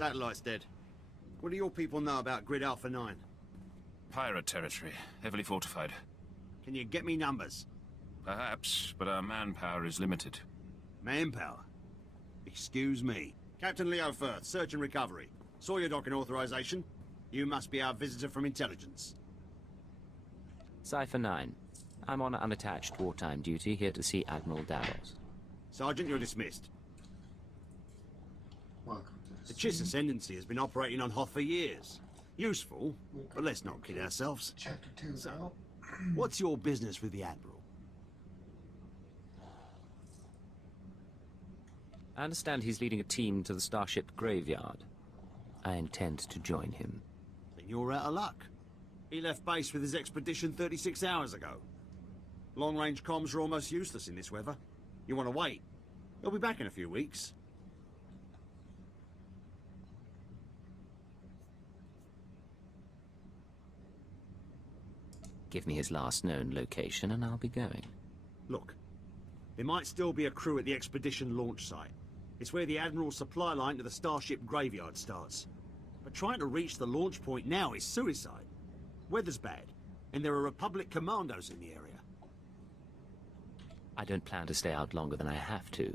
Satellite's dead. What do your people know about Grid Alpha 9? Pirate territory, heavily fortified. Can you get me numbers? Perhaps, but our manpower is limited. Manpower? Excuse me. Captain Leo Firth, search and recovery. Saw your docking authorization. You must be our visitor from intelligence. Cypher 9. I'm on unattached wartime duty, here to see Admiral Davos. Sergeant, you're dismissed. Welcome to The Chiss Ascendancy has been operating on Hoth for years. Useful, but let's not kid ourselves. Chapter 2, So, what's your business with the Admiral? I understand he's leading a team to the starship graveyard. I intend to join him. Then you're out of luck. He left base with his expedition 36 hours ago. Long-range comms are almost useless in this weather. You want to wait? He'll be back in a few weeks. Give me his last known location and I'll be going. Look, there might still be a crew at the expedition launch site. It's where the Admiral's supply line to the starship graveyard starts. But trying to reach the launch point now is suicide. Weather's bad, and there are Republic commandos in the area. I don't plan to stay out longer than I have to.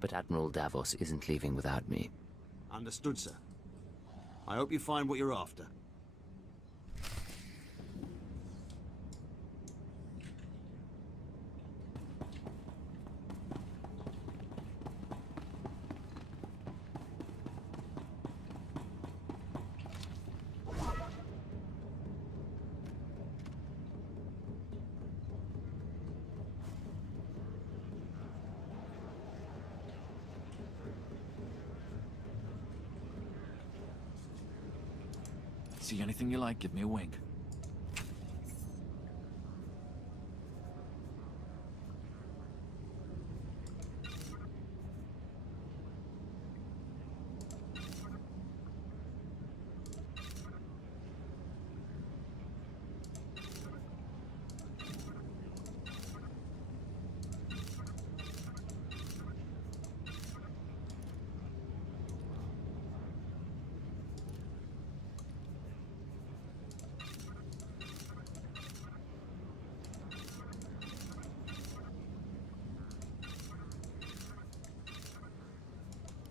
But Admiral Davos isn't leaving without me. Understood, sir. I hope you find what you're after. See anything you like, give me a wink.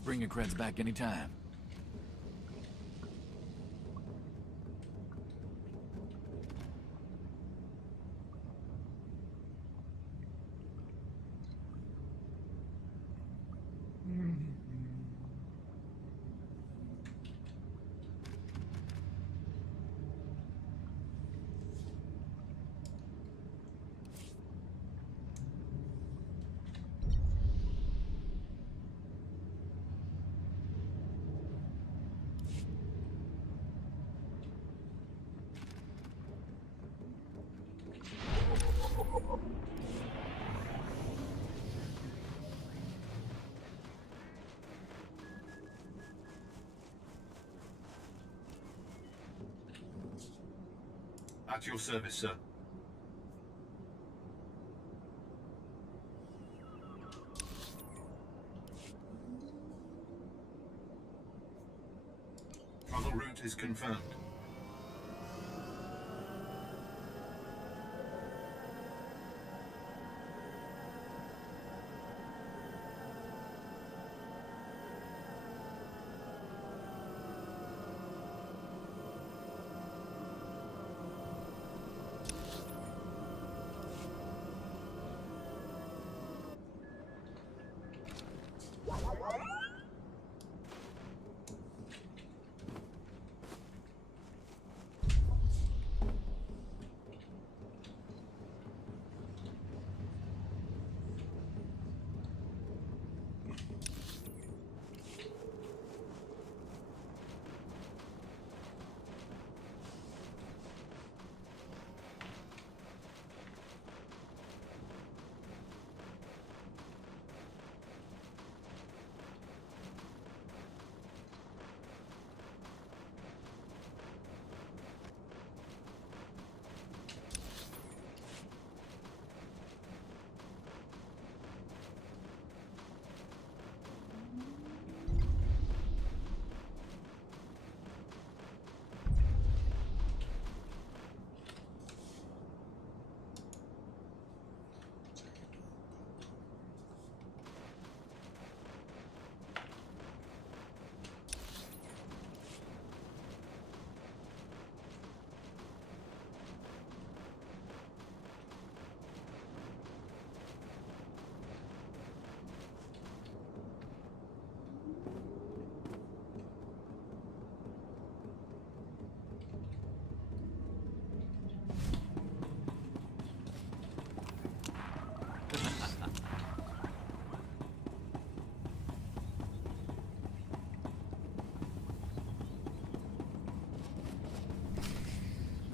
Bring your creds back anytime. At your service, sir. Travel route is confirmed.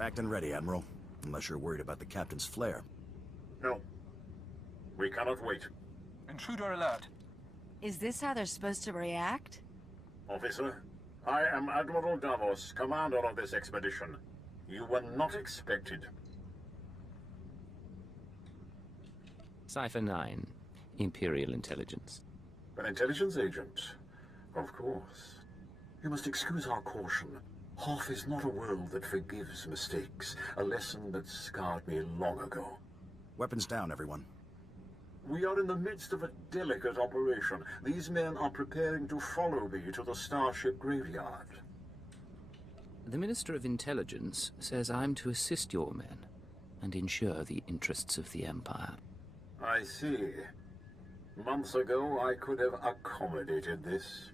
Packed and ready, Admiral. Unless you're worried about the captain's flare. No. We cannot wait. Intruder alert. Is this how they're supposed to react? Officer, I am Admiral Davos, commander of this expedition. You were not expected. Cipher 9, Imperial Intelligence. An intelligence agent? Of course. You must excuse our caution. Hoth is not a world that forgives mistakes, a lesson that scarred me long ago. Weapons down, everyone. We are in the midst of a delicate operation. These men are preparing to follow me to the starship graveyard. The Minister of Intelligence says I'm to assist your men and ensure the interests of the Empire. I see. Months ago, I could have accommodated this.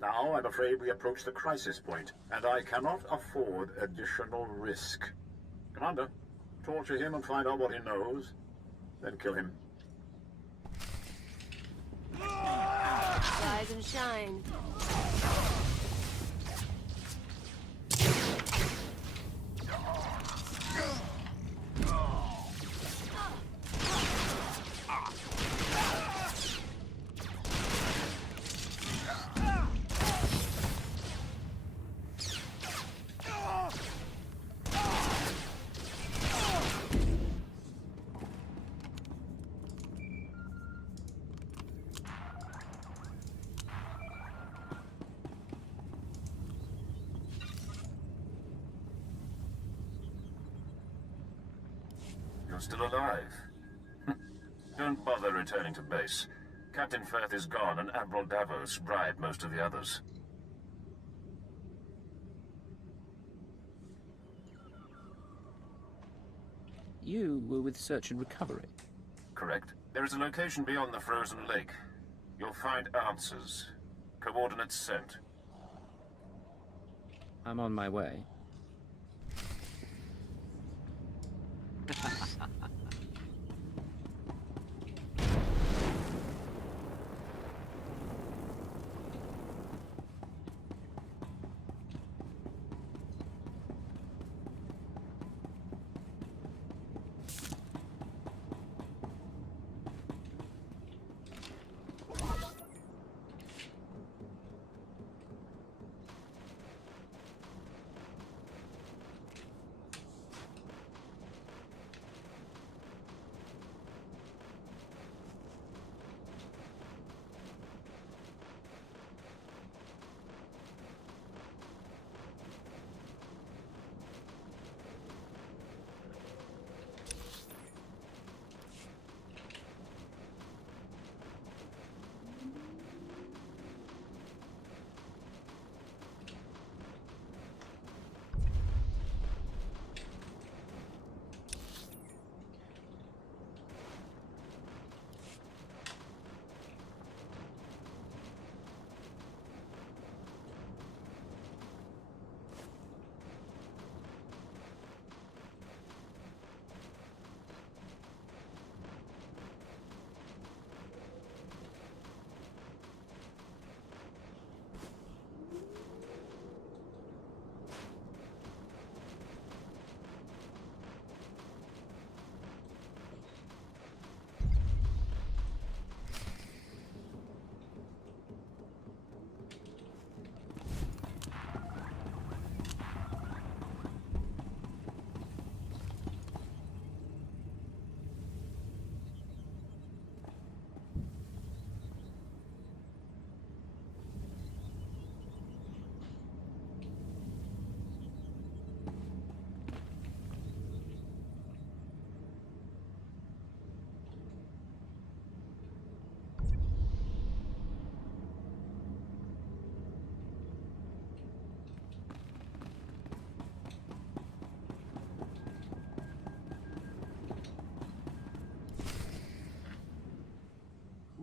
Now, I'm afraid we approach the crisis point, and I cannot afford additional risk. Commander, torture him and find out what he knows, then kill him. Rise and shine. You're still alive. Don't bother returning to base. Captain Firth is gone, and Admiral Davos bribed most of the others. You were with Search and Recovery. Correct. There is a location beyond the frozen lake. You'll find answers. Coordinates sent. I'm on my way.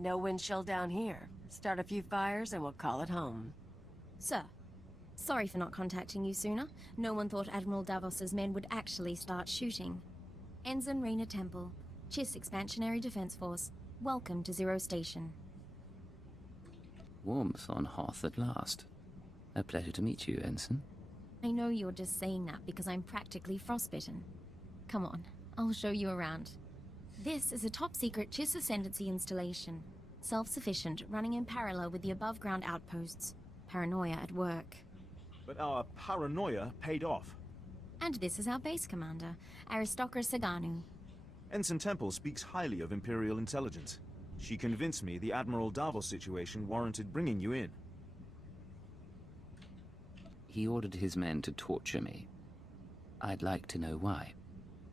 No wind chill down here. Start a few fires and we'll call it home. Sir, sorry for not contacting you sooner. No one thought Admiral Davos's men would actually start shooting. Ensign Rena Temple, Chiss Expansionary Defense Force. Welcome to Zero Station. Warmth on Hoth at last. A pleasure to meet you, Ensign. I know you're just saying that because I'm practically frostbitten. Come on, I'll show you around. This is a top-secret Chiss Ascendancy installation. Self-sufficient, running in parallel with the above-ground outposts. Paranoia at work. But our paranoia paid off. And this is our base commander, Aristocra Saganu. Ensign Temple speaks highly of Imperial intelligence. She convinced me the Admiral Davos situation warranted bringing you in. He ordered his men to torture me. I'd like to know why.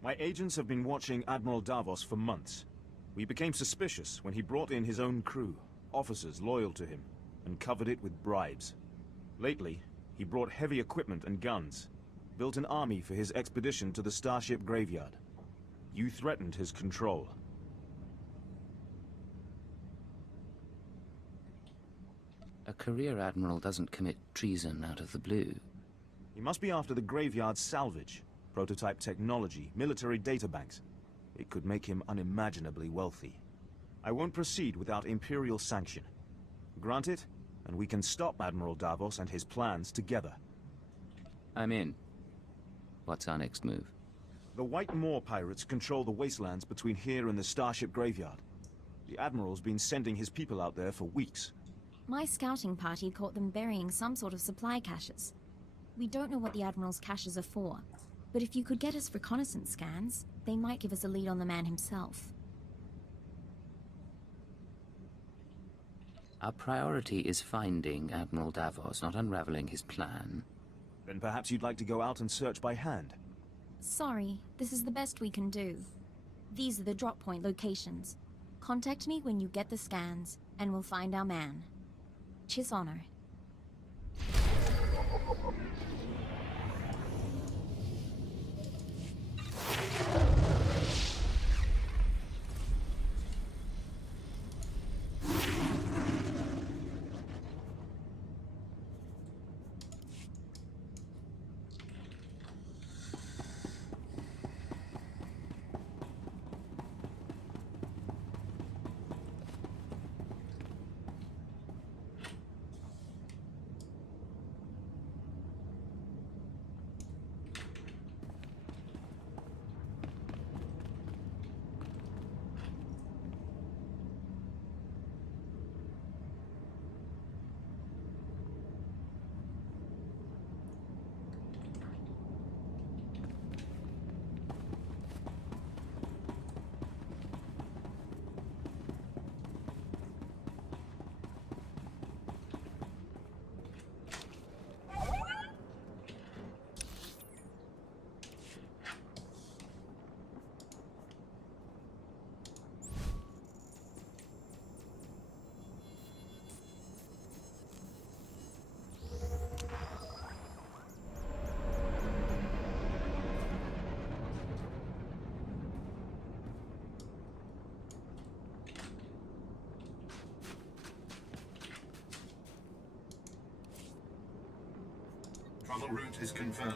My agents have been watching Admiral Davos for months. We became suspicious when he brought in his own crew, officers loyal to him, and covered it with bribes. Lately, he brought heavy equipment and guns, built an army for his expedition to the Starship Graveyard. You threatened his control. A career admiral doesn't commit treason out of the blue. He must be after the Graveyard's salvage, prototype technology, military databanks. It could make him unimaginably wealthy. I won't proceed without Imperial sanction. Grant it, and we can stop Admiral Davos and his plans together. I'm in. What's our next move? The White Moor pirates control the wastelands between here and the Starship Graveyard. The Admiral's been sending his people out there for weeks. My scouting party caught them burying some sort of supply caches. We don't know what the Admiral's caches are for, but if you could get us reconnaissance scans, they might give us a lead on the man himself. Our priority is finding Admiral Davos, not unraveling his plan. Then perhaps you'd like to go out and search by hand. Sorry, this is the best we can do. These are the drop point locations. Contact me when you get the scans, and we'll find our man. Chiss honor. Travel route is confirmed.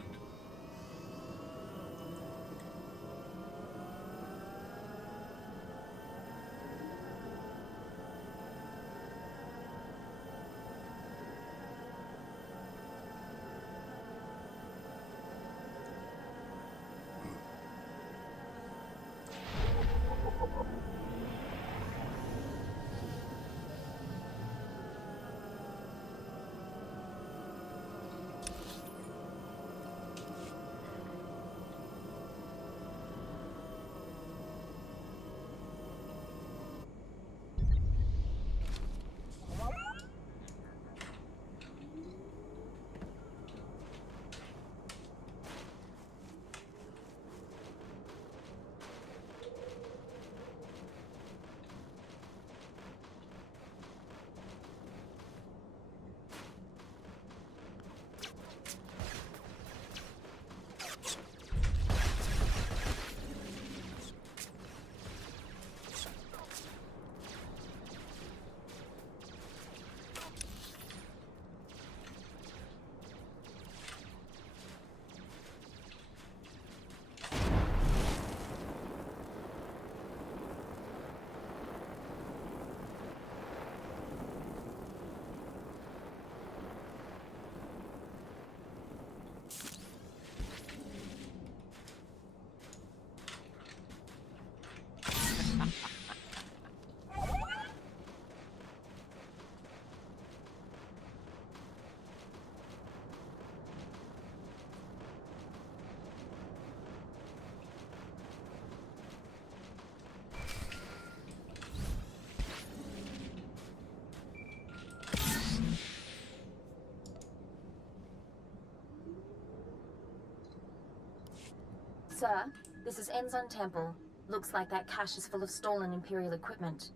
Sir, this is Enzon Temple. Looks like that cache is full of stolen Imperial equipment.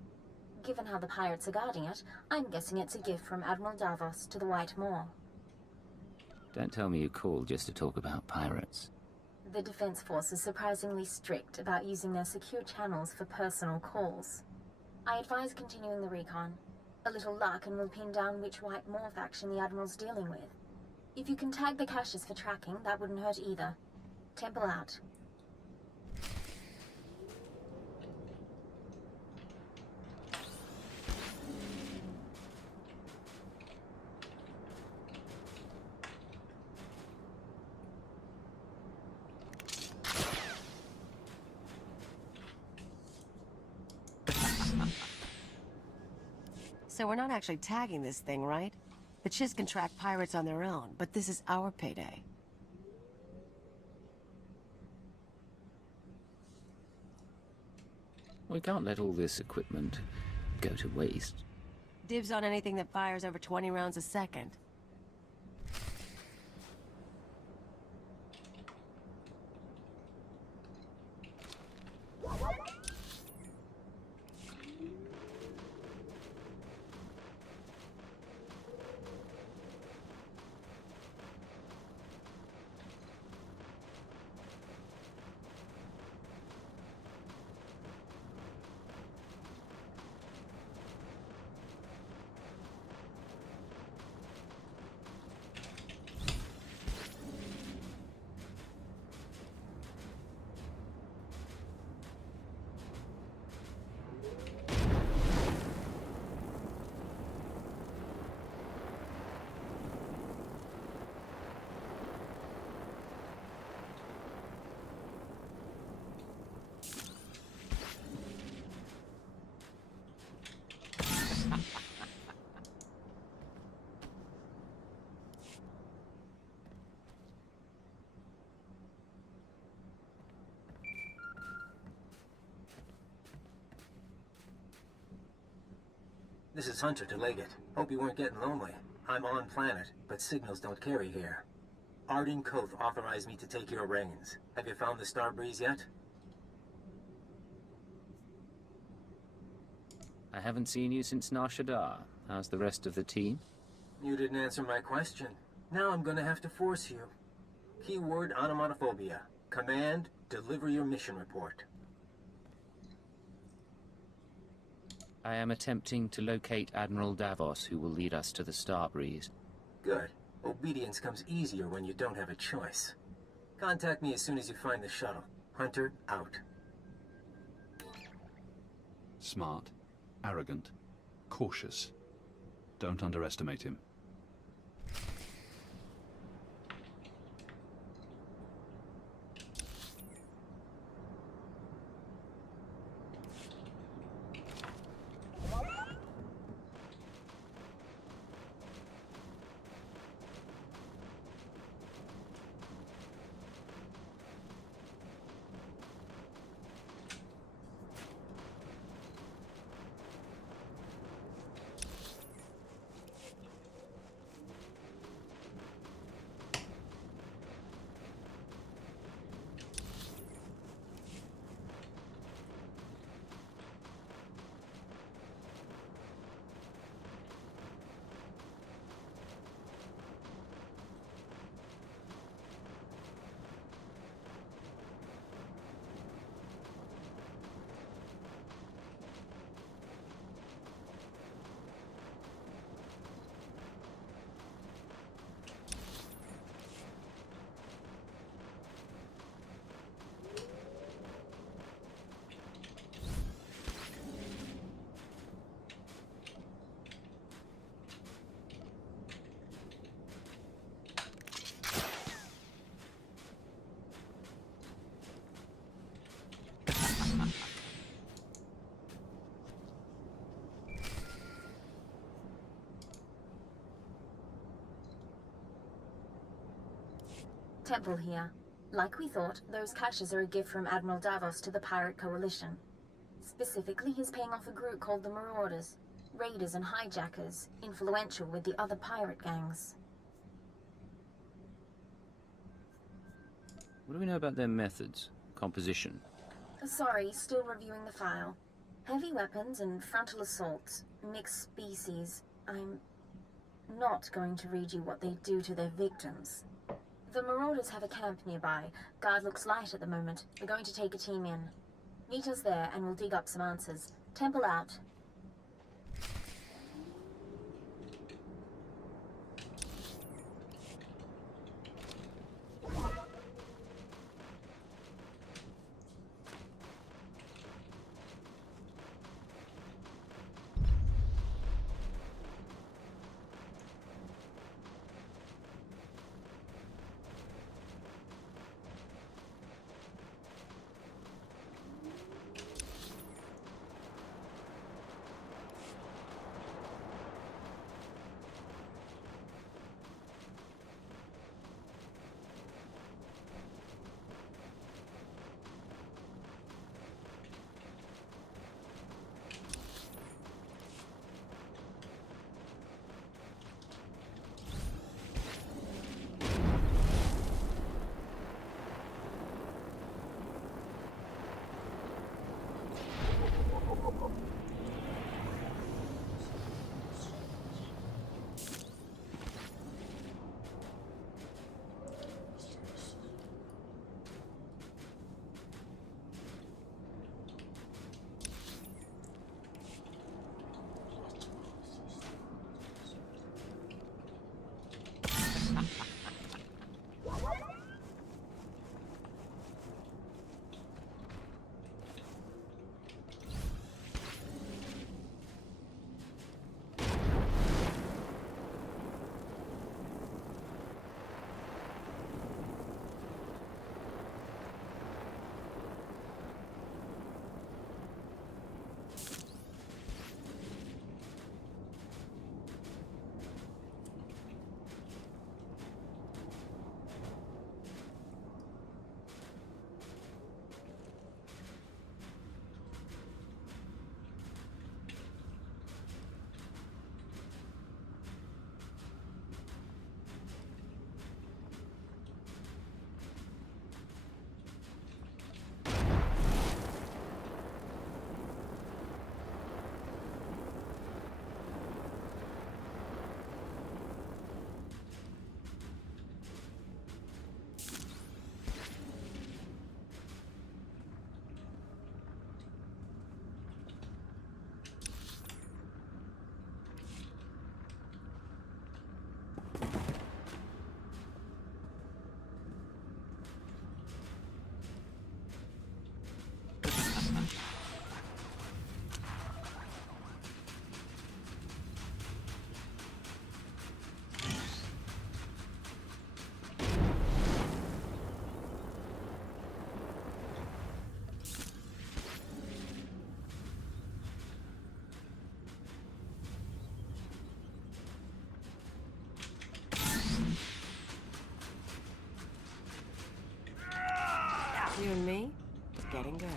Given how the pirates are guarding it, I'm guessing it's a gift from Admiral Davos to the White Moor. Don't tell me you called just to talk about pirates. The Defense Force is surprisingly strict about using their secure channels for personal calls. I advise continuing the recon. A little luck and we'll pin down which White Moor faction the Admiral's dealing with. If you can tag the caches for tracking, that wouldn't hurt either. Temple out. So we're not actually tagging this thing, right? The Chiss can track pirates on their own, but this is our payday. We can't let all this equipment go to waste. Dibs on anything that fires over 20 rounds a second. This is Hunter to Leggett. Hope you weren't getting lonely. I'm on planet, but signals don't carry here. Arden Koth authorized me to take your reins. Have you found the Star Breeze yet? I haven't seen you since Nar Shaddaa. How's the rest of the team? You didn't answer my question. Now I'm gonna have to force you. Keyword onomatophobia. Command, deliver your mission report. I am attempting to locate Admiral Davos, who will lead us to the Star Breeze. Good. Obedience comes easier when you don't have a choice. Contact me as soon as you find the shuttle. Hunter, out. Smart, arrogant, cautious. Don't underestimate him. Temple here. Like we thought, those caches are a gift from Admiral Davos to the Pirate Coalition. Specifically, he's paying off a group called the Marauders. Raiders and hijackers, influential with the other pirate gangs. What do we know about their methods? Composition. Sorry, still reviewing the file. Heavy weapons and frontal assaults. Mixed species. I'm not going to read you what they do to their victims. The Marauders have a camp nearby. Guard looks light at the moment. We're going to take a team in. Meet us there and we'll dig up some answers. Temple out. You and me? It's getting good.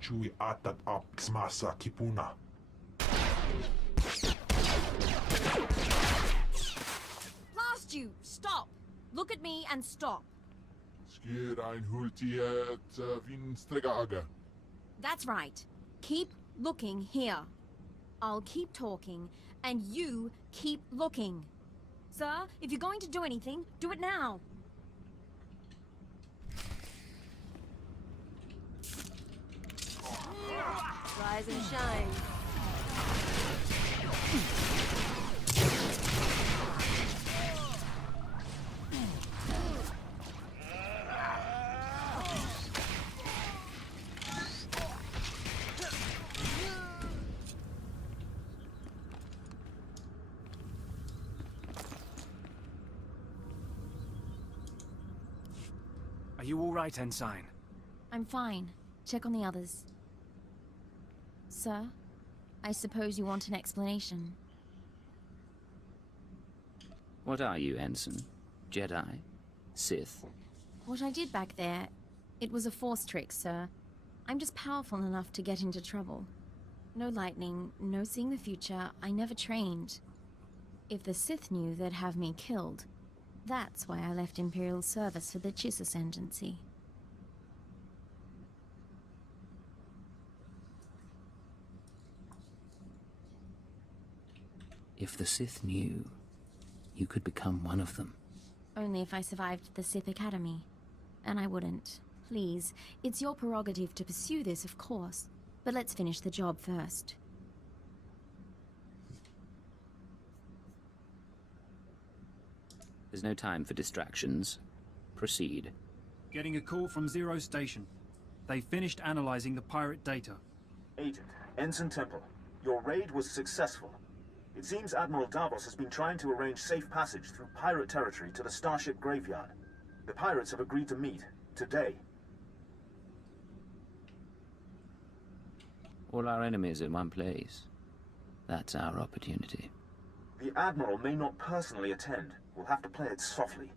Chui atat aps masa kipuna. Blast you! Stop! Look at me and stop. Skir ein hultiet vinstregaaga. That's right. Keep looking here. I'll keep talking, and you keep looking. Sir, if you're going to do anything, do it now. Rise and shine. Are you all right, Ensign? I'm fine. Check on the others. Sir, I suppose you want an explanation. What are you, Ensign? Jedi? Sith? What I did back there, it was a force trick, sir. I'm just powerful enough to get into trouble. No lightning, no seeing the future, I never trained. If the Sith knew, they'd have me killed. That's why I left Imperial service for the Chiss Ascendancy. If the Sith knew, you could become one of them. Only if I survived the Sith Academy. And I wouldn't. Please, it's your prerogative to pursue this, of course. But let's finish the job first. There's no time for distractions. Proceed. Getting a call from Zero Station. They finished analyzing the pirate data. Agent, Ensign Temple, your raid was successful. It seems Admiral Davos has been trying to arrange safe passage through pirate territory to the Starship Graveyard. The pirates have agreed to meet, today. All our enemies in one place. That's our opportunity. The Admiral may not personally attend. We'll have to play it softly.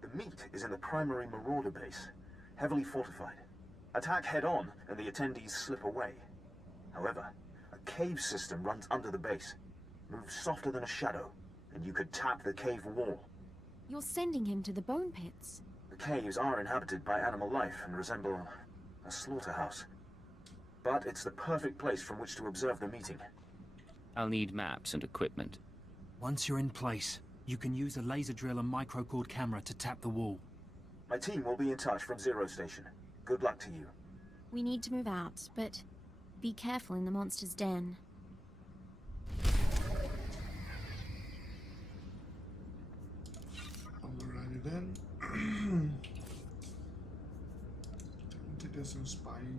The meet is in the primary Marauder base, heavily fortified. Attack head-on, and the attendees slip away. However, a cave system runs under the base. Moves softer than a shadow, and you could tap the cave wall. You're sending him to the bone pits. The caves are inhabited by animal life and resemble a slaughterhouse. But it's the perfect place from which to observe the meeting. I'll need maps and equipment. Once you're in place, you can use a laser drill and microcord camera to tap the wall. My team will be in touch from Zero Station. Good luck to you. We need to move out, but be careful in the monster's den. Alrighty then. To do some spying.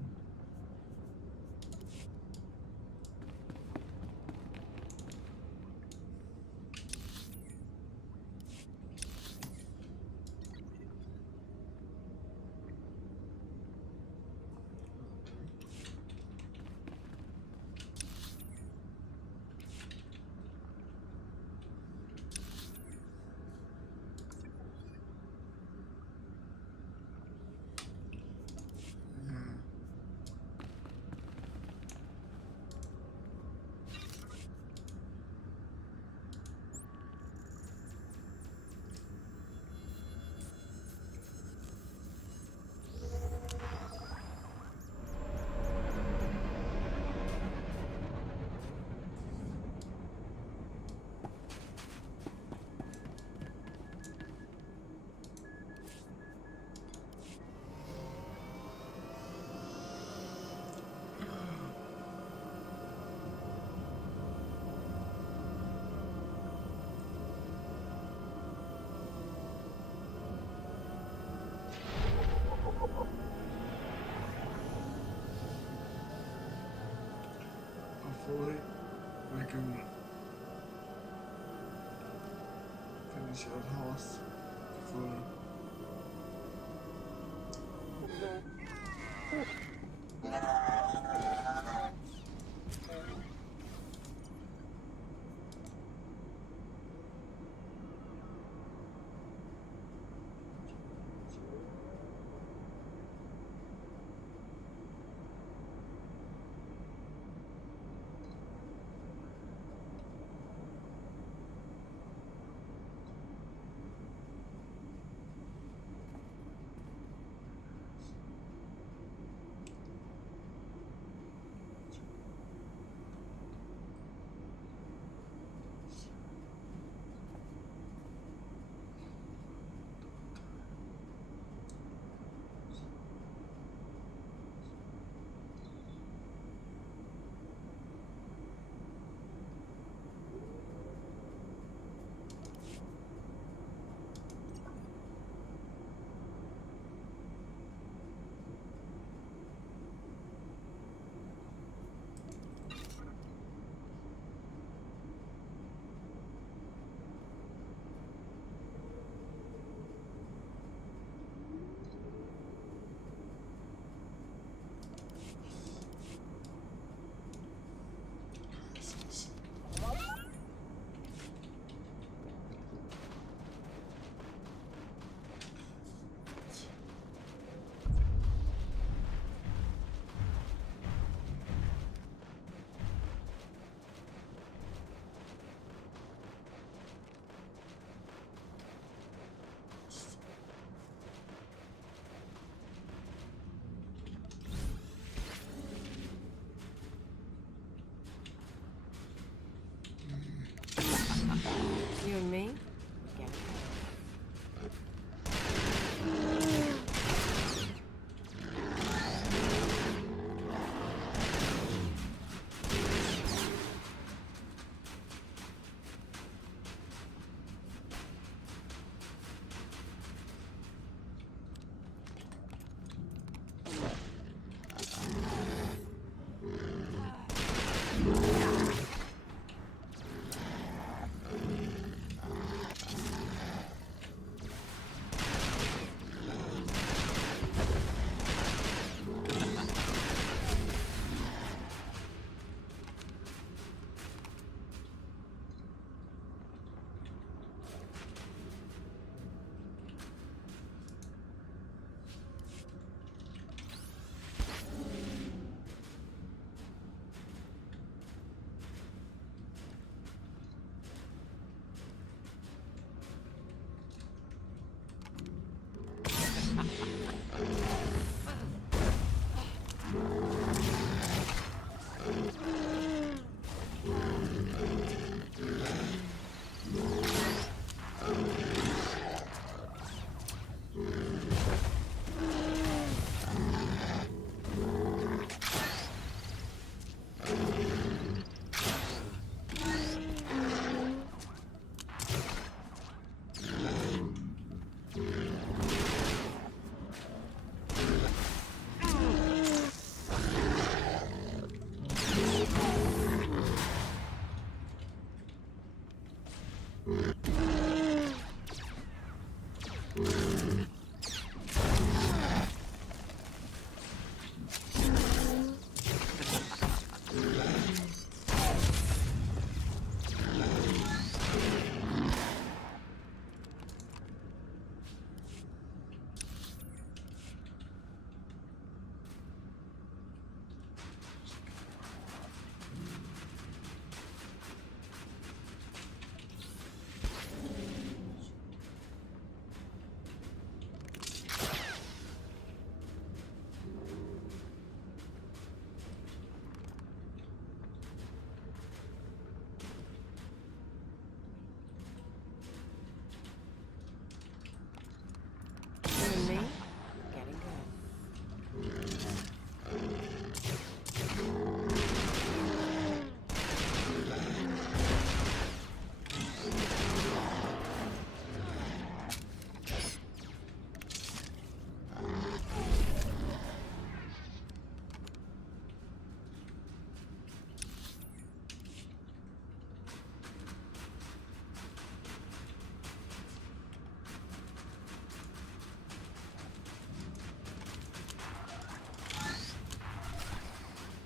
Hopefully, we can finish our house fully.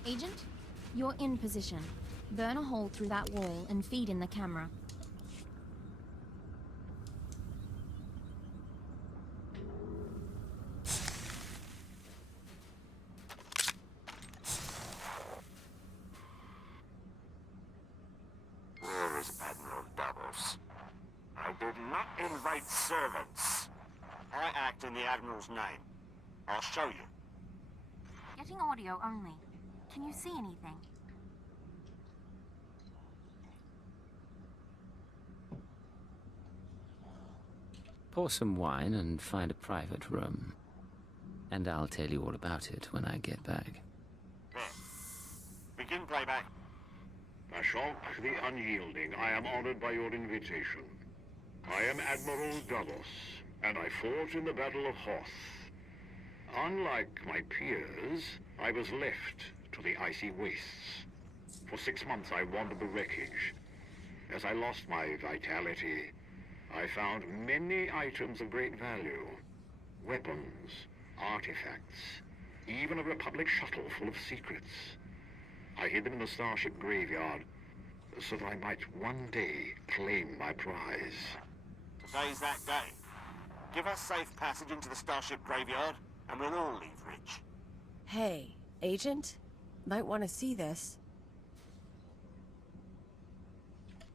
Agent, you're in position. Burn a hole through that wall and feed in the camera. Where is Admiral Davos? I did not invite servants. I act in the Admiral's name. I'll show you. Getting audio only. Can you see anything? Pour some wine and find a private room. And I'll tell you all about it when I get back. There. Begin playback. Ashok the Unyielding, I am honored by your invitation. I am Admiral Davos, and I fought in the Battle of Hoth. Unlike my peers, I was left to the icy wastes. For 6 months I wandered the wreckage. As I lost my vitality, I found many items of great value. Weapons, artifacts, even a Republic shuttle full of secrets. I hid them in the starship graveyard, so that I might one day claim my prize. Today's that day. Give us safe passage into the starship graveyard, and we'll all leave rich. Hey, Agent? Might want to see this.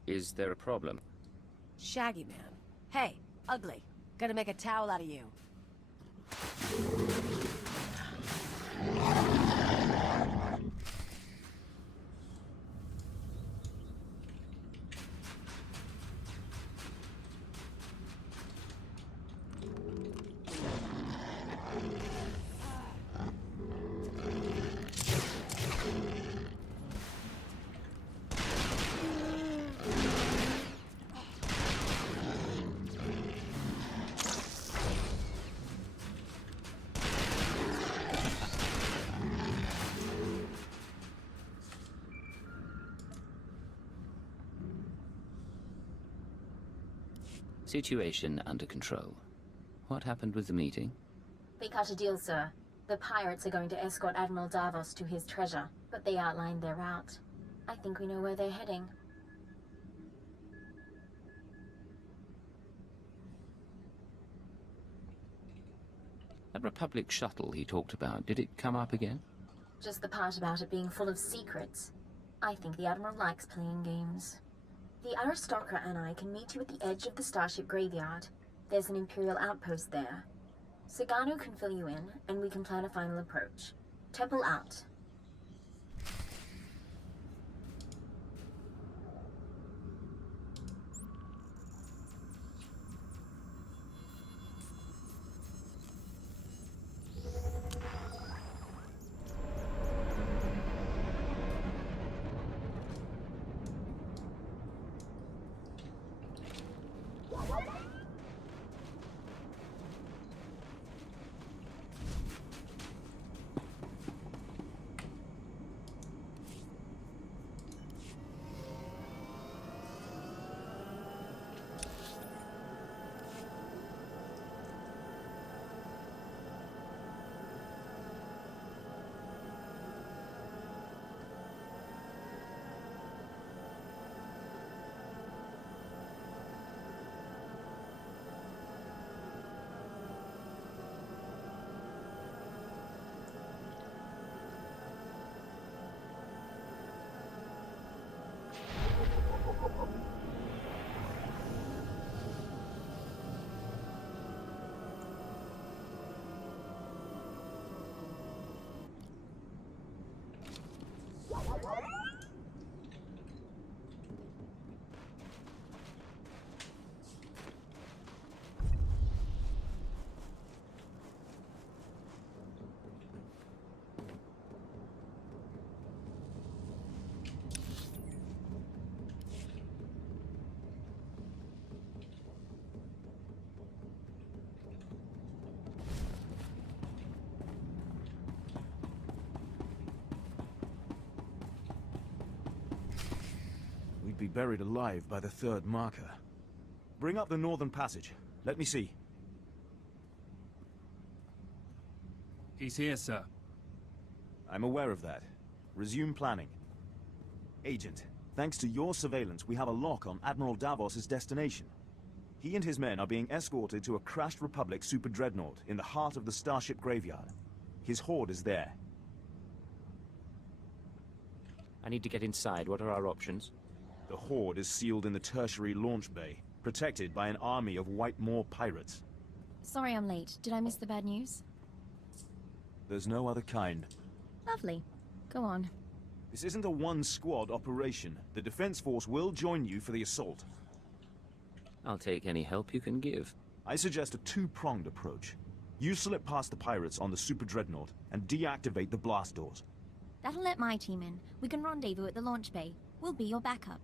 Is there a problem? Shaggy Man. Hey, ugly. Gonna make a towel out of you. Situation under control. What happened with the meeting? We cut a deal, sir. The pirates are going to escort Admiral Davos to his treasure, but they outlined their route. I think we know where they're heading. That Republic shuttle he talked about, did it come up again? Just the part about it being full of secrets. I think the Admiral likes playing games. The aristocrat and I can meet you at the edge of the starship graveyard. There's an Imperial outpost there. Sagano can fill you in, and we can plan a final approach. Temple out. We'd be buried alive by the third marker. Bring up the northern passage. Let me see. He's here, sir. I'm aware of that. Resume planning. Agent, thanks to your surveillance, we have a lock on Admiral Davos's destination. He and his men are being escorted to a crashed Republic super dreadnought in the heart of the Starship graveyard. His horde is there. I need to get inside. What are our options? The horde is sealed in the tertiary launch bay, protected by an army of White Moor pirates. Sorry I'm late. Did I miss the bad news? There's no other kind. Lovely. Go on. This isn't a one-squad operation. The Defense Force will join you for the assault. I'll take any help you can give. I suggest a two-pronged approach. You slip past the pirates on the super dreadnought and deactivate the blast doors. That'll let my team in. We can rendezvous at the launch bay. We'll be your backup.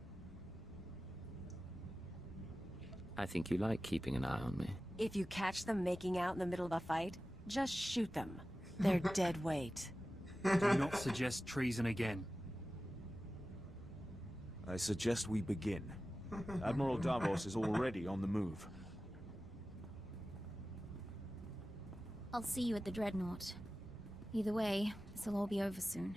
I think you like keeping an eye on me. If you catch them making out in the middle of a fight, just shoot them. They're dead weight. Do not suggest treason again. I suggest we begin. Admiral Davos is already on the move. I'll see you at the Dreadnought. Either way, this'll all be over soon.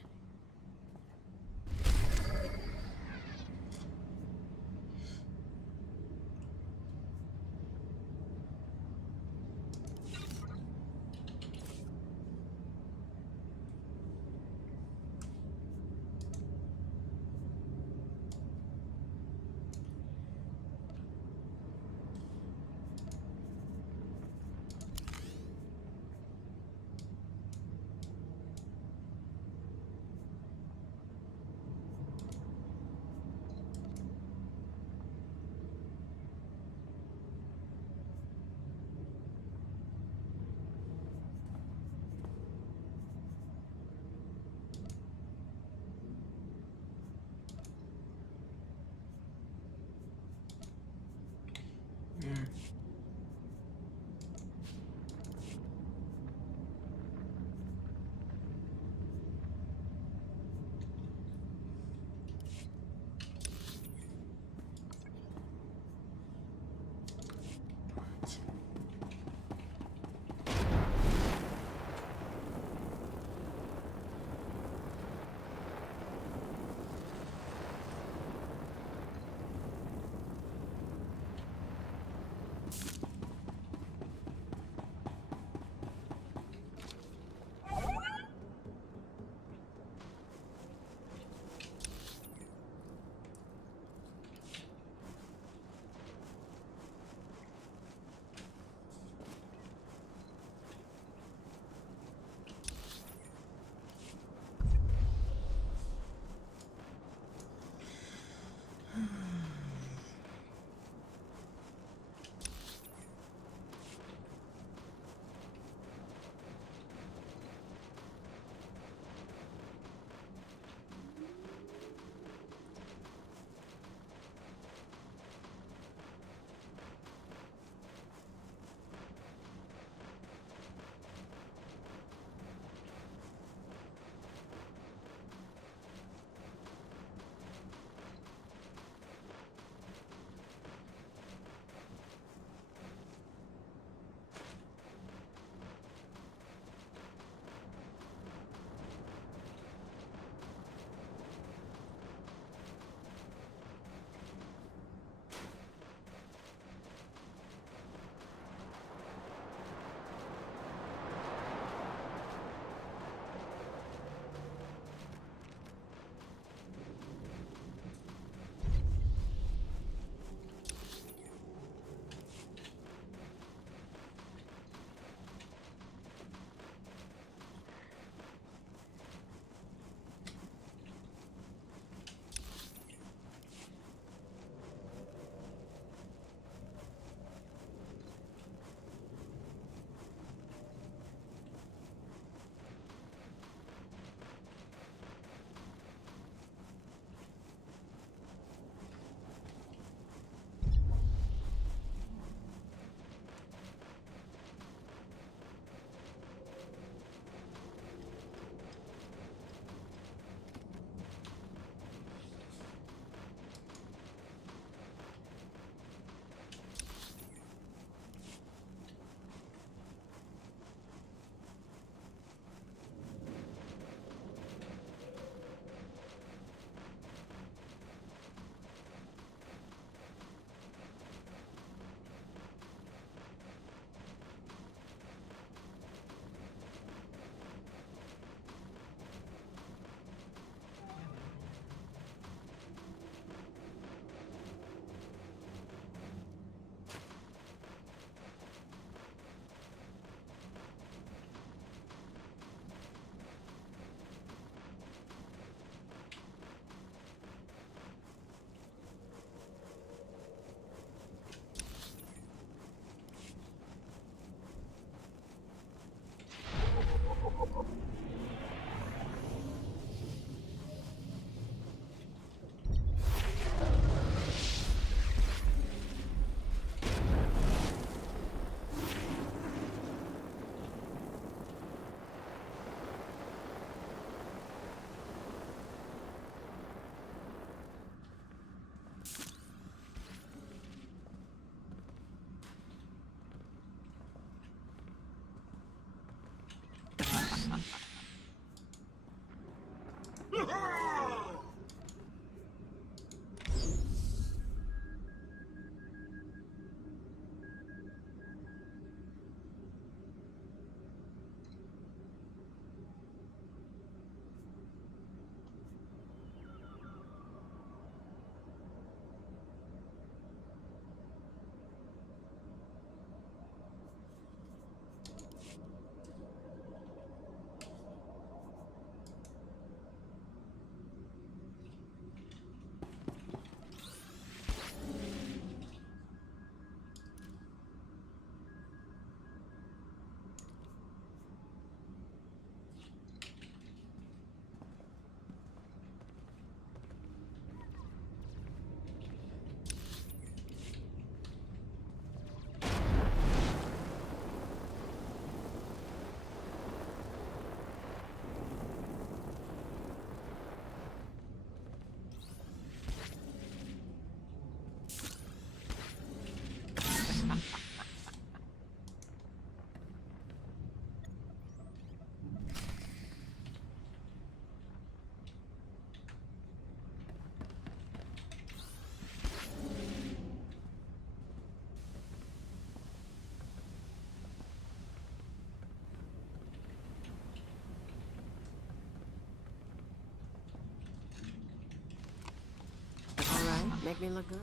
Make me look good.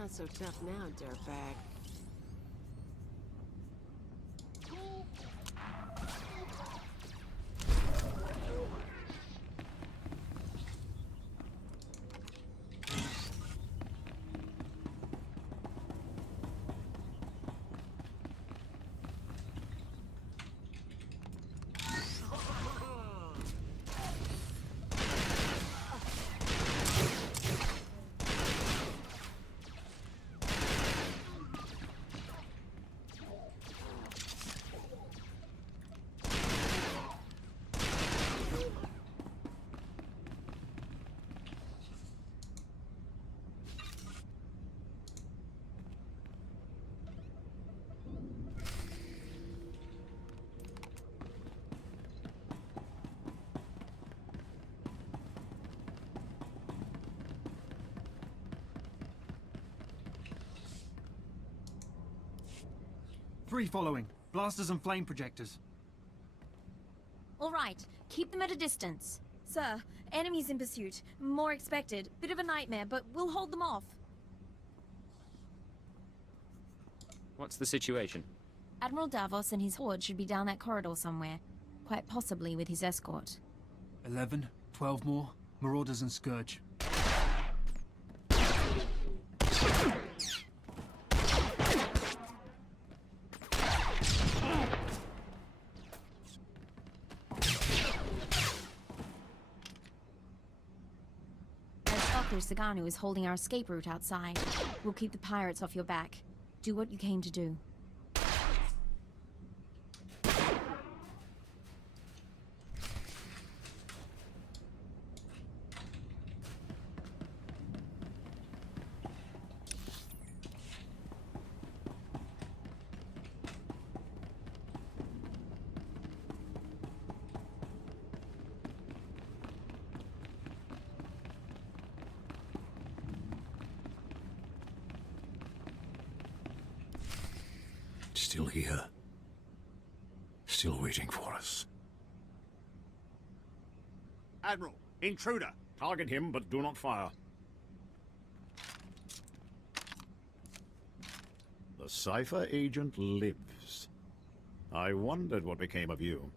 Not so tough now, dirtbag. Three following. Blasters and flame projectors. All right, keep them at a distance. Sir, enemies in pursuit. More expected. Bit of a nightmare, but we'll hold them off. What's the situation? Admiral Davos and his horde should be down that corridor somewhere. Quite possibly with his escort. 11, 12 more. Marauders and Scourge. Saganu is holding our escape route outside. We'll keep the pirates off your back. Do what you came to do. Still here. Still waiting for us. Admiral, intruder. Target him, but do not fire. The Cypher agent lives. I wondered what became of you.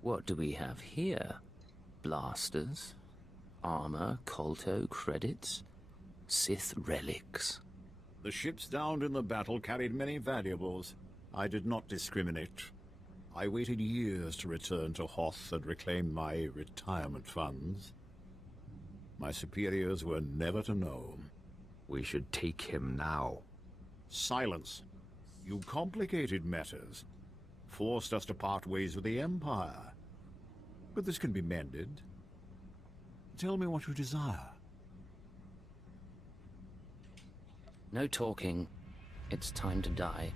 What do we have here? Blasters? Armor, Kolto, credits? Sith relics. The ships downed in the battle carried many valuables. I did not discriminate. I waited years to return to Hoth and reclaim my retirement funds. My superiors were never to know. We should take him now. Silence. You complicated matters. Forced us to part ways with the Empire. But this can be mended. Tell me what you desire. No talking. It's time to die.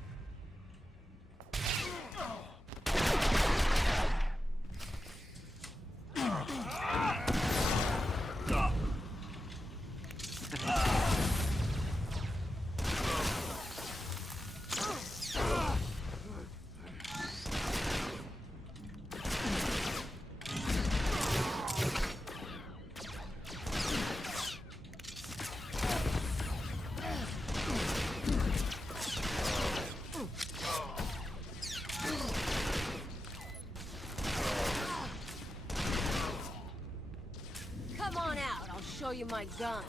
Come on out, I'll show you my gun.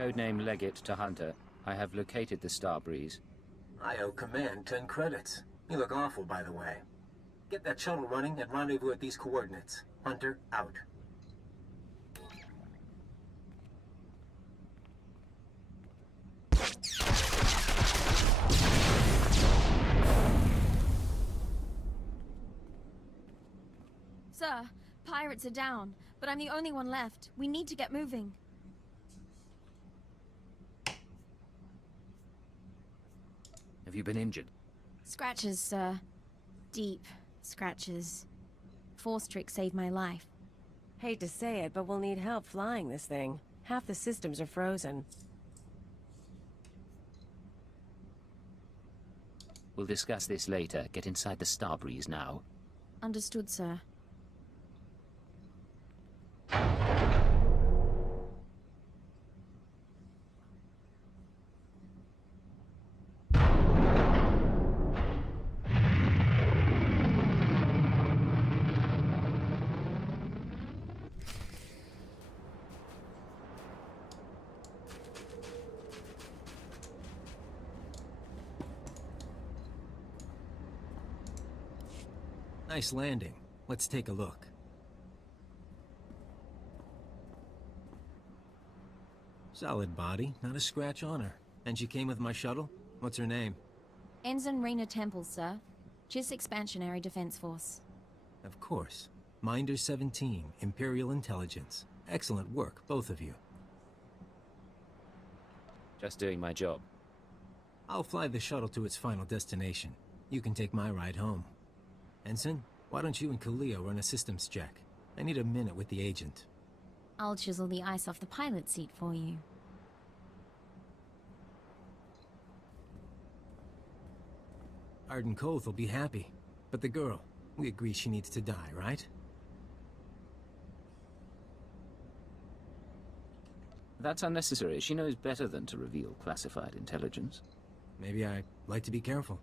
Codename Legate to Hunter. I have located the Starbreeze. I owe Command 10 credits. You look awful, by the way. Get that shuttle running and rendezvous at these coordinates. Hunter, out. Sir, pirates are down, but I'm the only one left. We need to get moving. Have you been injured? Scratches, sir. Deep scratches. Force trick saved my life. Hate to say it, but we'll need help flying this thing. Half the systems are frozen. We'll discuss this later. Get inside the Starbreeze now. Understood, sir. Nice landing. Let's take a look. Solid body, not a scratch on her. And she came with my shuttle? What's her name? Ensign Reyna Temple, sir. JIS Expansionary Defense Force. Of course. Minder 17, Imperial Intelligence. Excellent work, both of you. Just doing my job. I'll fly the shuttle to its final destination. You can take my ride home. Ensign, why don't you and Kalia run a systems check? I need a minute with the agent. I'll chisel the ice off the pilot seat for you. Arden Koth will be happy. But the girl, we agree she needs to die, right? That's unnecessary. She knows better than to reveal classified intelligence. Maybe I like to be careful.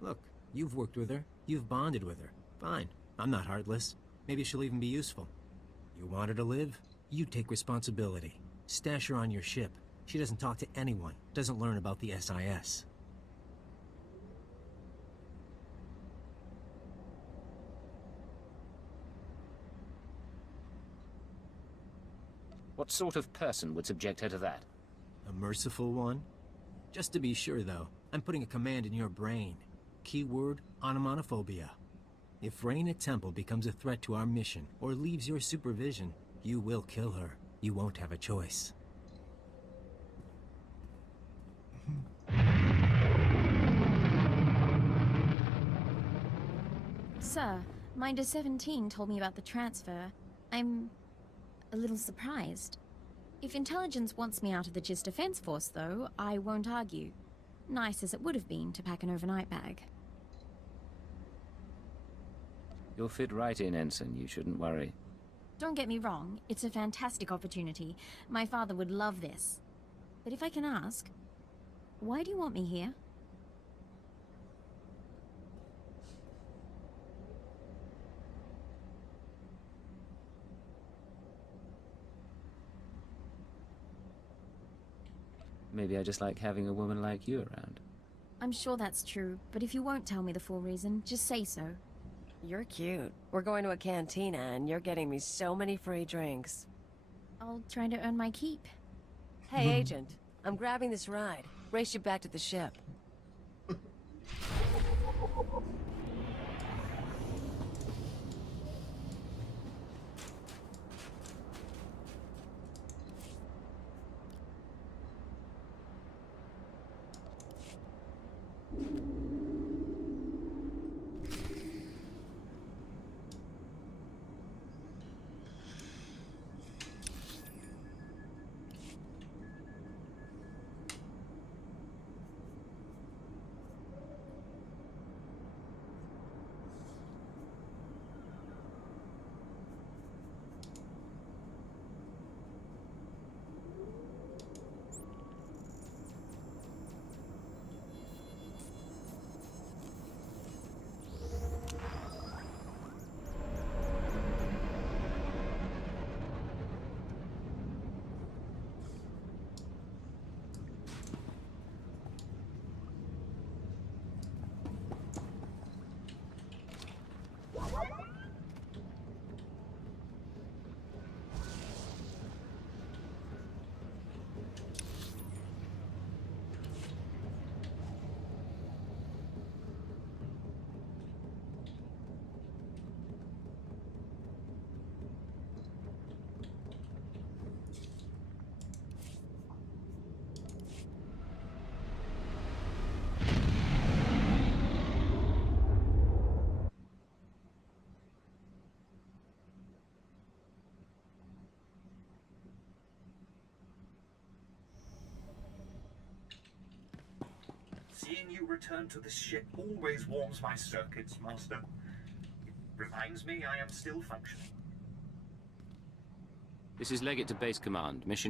Look, you've worked with her. You've bonded with her. Fine. I'm not heartless. Maybe she'll even be useful. You want her to live? You take responsibility. Stash her on your ship. She doesn't talk to anyone. Doesn't learn about the SIS. What sort of person would subject her to that? A merciful one? Just to be sure, though, I'm putting a command in your brain. Keyword, onomatophobia. If Reyna Temple becomes a threat to our mission, or leaves your supervision, you will kill her. You won't have a choice. Sir, Minder 17 told me about the transfer. I'm a little surprised. If intelligence wants me out of the JIS Defense Force, though, I won't argue. Nice as it would have been to pack an overnight bag. You'll fit right in, Ensign. You shouldn't worry. Don't get me wrong, it's a fantastic opportunity. My father would love this. But if I can ask, why do you want me here? Maybe I just like having a woman like you around. I'm sure that's true, but if you won't tell me the full reason, just say so. You're cute. We're going to a cantina and you're getting me so many free drinks. I'll try to earn my keep. Hey, Agent. I'm grabbing this ride. Race you back to the ship. Seeing you return to the ship always warms my circuits, Master. It reminds me I am still functioning. This is Legate to Base Command. Mission